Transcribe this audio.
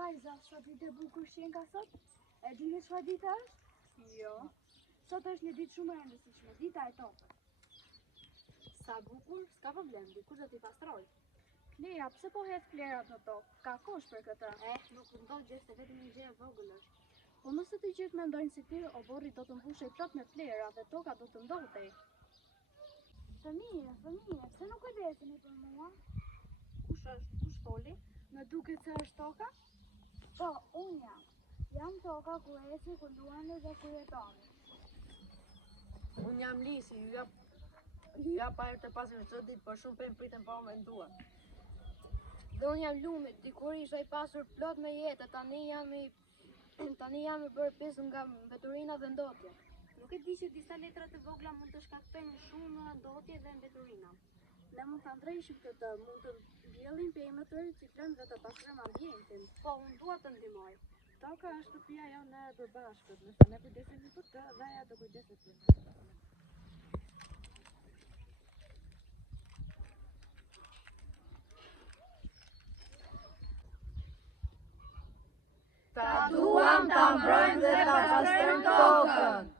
vajza, sot ditë e bukur shenë ka sot? E dini çfarë ditë është? Jo. Sot është një ditë shumë e rëndësishme, dita e tokës. Sa bukur, s'ka problem, dikush do t'i pastroj. Klera, pse po hedh klerat në tokë? Ka kosh për këtë. Nuk ndodh gjë se vetëm një gjë e vogël është. Po nëse të gjithë mendojnë si ti, oborri do të mbushej plot me flera dhe toka do të ndohtej. Fëmijë, pse nuk kujdeseni për mua? Kush është? Kush foli? Më duket se është toka? Po, unë jam. Jam toka ku eci, ku luani dhe ku jetoni. Unë jam Lisi, ju jap ajër të pasur çdo ditë, por shumë për pritën pa u menduar. Dhe unë jam Lumi, dikur isha i pasur plot me jetë, tani jam i bërë pjesë nga mbeturina dhe ndotja. Nuk e di që disa letra të vogla mund të shkaktojnë shumë ndotje dhe mbeturina. Ne mund ta ndrejshim këtë, mund të mbjellim pemë të riciklojmë dhe të pastrojmë ambientin. Po, unë dua të ndihmoj. Toka është shtëpia jonë e përbashkët, nëse ne kujdesemi për të, dhe ajo do kujdeset për ne. Ta duam ta mbrojmë dhe ta pastrojmë tokën.